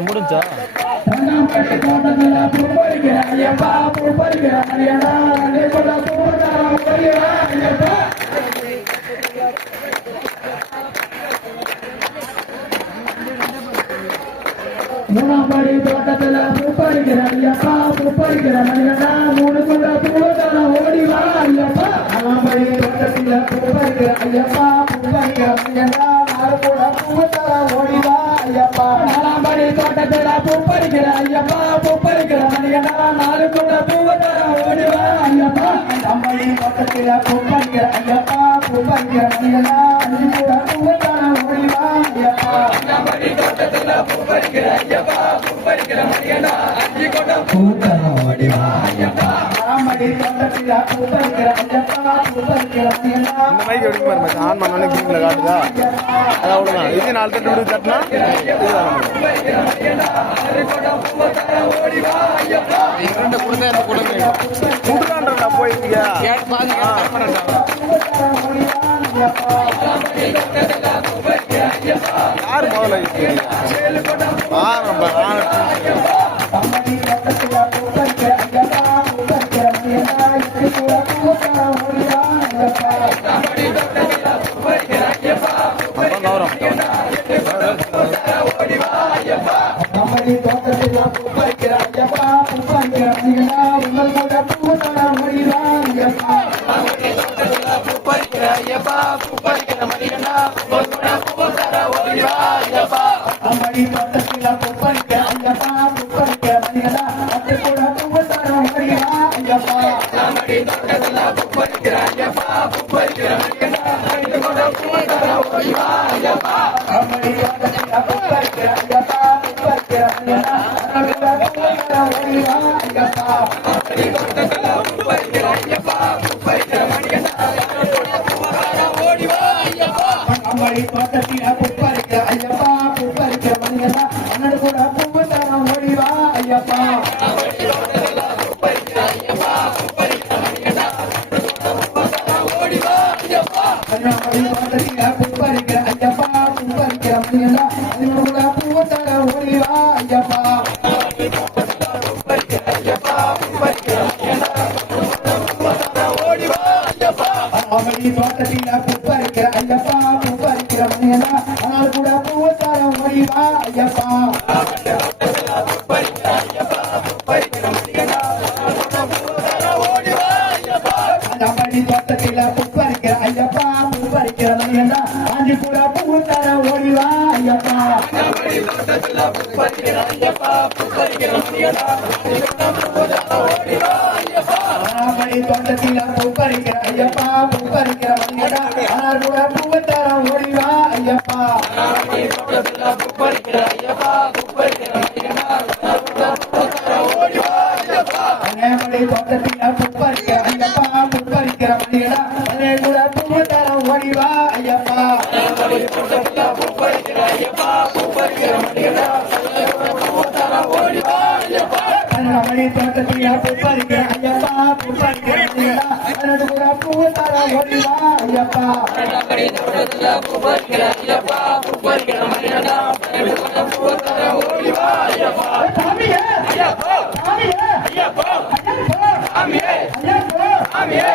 முடிஞ்சா மூணாம்படி தோட்டத்துல பூப்பறிக்கிற ஐயப்பா பூப்பறிக்கிற மனிதனா மூணுக்குள்ள பூவத்தான ஓடிவா ஐயப்பா நாலாம்படி தோட்டத்துல பூப்பறிக்கிற ஐயப்பா பூப்பறிக்கிற மனிதனா நாலு கூட பூவத்தான ஓடிவா ஐயப்பா நாலாம்படி தோட்டத்துல பூப்பறிக்கிற ஐயப்பா பூப்பறிக்கிற மனிதனா நாலு கூட பூவத்தான ஓடிவா ஐயப்பா அம்படி தோட்டத்துல பூப்பறிக்கிற ஐயப்பா பூப்பறிக்கிற மனிதனா அஞ்சு கூட பூவத்தான ஓடிவா ஐயப்பா அம்படி தோட்டத்துல பூப்பறிக்கிற ஐயப்பா பூப்பறிக்கிற மனிதனா அஞ்சு கூட பூவத்தான ஓடிவா ஐயப்பா அம்படி தோட்டத்துல பூப்பறிக்கிற ஐயப்பா பூப்பறிக்கிற மனிதனா இந்த மைக் எப்படி பாருங்க ஆன் பண்ணனே கிரீன்ல காட்டுதா அத அவ்வளவுதான் இது நாலு தட்டு விடு தட்டனா இரண்டு குடுங்க அந்த குடுங்க குடுறான்டா போயிங்க கேட் பாங்க கேமராடா யார் முதல்ல ஆரம்ப அம்படி தோட்டத்துல பூப்பறிக்கிற ஐயப்பா பூப்பறிக்கிற மனிதனா அஞ்சு கூட பூவத்தான ஓடிவா ஐயப்பா அம்படி தோட்டத்துல பூப்பறிக்கிற ஐயப்பா அம்படி தோட்டத்துல பூப்பறிக்கிற ஐயப்பா பூப்பறிக்கிற மனிதனா உங்கள் கூட பூவத்தான ஓடிவா ஐயப்பா அம்படி தோட்டத்துல பூப்பறிக்கிற ஐயப்பா பூப்பறிக்கிற மனிதனா உங்கள் கூட பூவத்தான ஓடிவா ஐயப்பா அம்படி தோட்டத்துல பூப்பறிக்கிற ஐயப்பா பூப்பறிக்கிற மனிதனா அஞ்சு கூட பூவத்தான ஓடிவா ஐயப்பா அம்படி தோட்டத்துல பூப்பறிக்கிற ஐயப்பா பூப்பறிக்கிற மனிதனா அஞ்சு கூட பூவத்தான ஓடிவா ஐயப்பா அம்படி தோட்டத்துல பூப்பறிக்கிற ஐயப்பா பூப்பறிக்கிற மனிதனா அஞ்சு கூட பூவத்தான ஓடிவா ஐயப்பா அம்படி தோட்டத்துல பூப்பறிக்கிற ஐயப்பா பூப்பறிக்கிற மனிதனா அம்படி தோட்டத்துல பூப்பறிக்கிற ஐயப்பா பூப்பறிக்கிற மனிதனா அண்ணன் கூட பூவத்தான ஓடிவா ஐயப்பா அம்படி தோட்டத்துல பூப்பறிக்கிற ஐயப்பா பூப்பறிக்கிற மனிதனா ஓடிவா ஐயப்பா அம்படி தோட்டத்துல பூப்பறிக்கிற ஐயப்பா பூப்பறிக்கிற மனிதனா அண்ணன் கூட பூவத்தான ஓடிவா ஐயப்பா அம்படி தோட்டத்துல பூப்பறிக்கிற ஐயப்பா பூப்பறிக்கிற மனிதனா ஓடிவா ஐயப்பா அம்படி தோட்டத்துல பூப்பறிக்கிற ஐயப்பா பூப்பறிக்கிற மனிதனா ஆனால் கூட பூவத்தான ஓடிவா ஐயப்பா அம்படி தோட்டத்துல பூப்பறிக்கிற ஐயப்பா பூப்பறிக்கிற மனிதனா அஞ்சு கூட பூவத்தான ஓடிவா ஐயப்பா அம்படி தோட்டத்துல பூப்பறிக்கிற ஐயப்பா பூப்பறிக்கிற மனிதனா அம்படி தோட்டத்துல பூப்பறிக்கிற ஐயப்பா பூப்பறிக்கிற மனிதனா ஆனால் கூட பூவத்தான ஓடிவா ஐயப்பா அம்படி தோட்டத்துல பூப்பறிக்கிற ஐயப்பா பூப்பறிக்கிற மனிதனா ஓடிவா ஐயப்பா அம்படி தோட்டத்துல பூப்பறிக்கிற ஐயப்பா பூப்பறிக்கிற மனிதனா ஆனால் கூட பூவத்தான ஓடிவா ஐயப்பா அம்படி தோட்டத்துல பூப்பறிக்கிற ஐயப்பா பூப்பறிக்கிற மனிதனா ஓடிவா ஐயப்பா அம்படி தோட்டத்துல பூப்பறிக்கிற ஐயப்பா பூப்பறிக்கிற மனிதனா ஆனால் கூட பூவத்தான ஓடிவா ஐயப்பா அம்படி தோட்டத்துல பூப்பறிக்கிற ஐயப்பா பூப்பறிக்கிற மனிதனா பூவத்தான ஓடிவா ஐயப்பா சாமியே ஐயப்பா சாமியே ஐயப்பா ஐயப்பா சாமியே ஐயப்பா சாமியே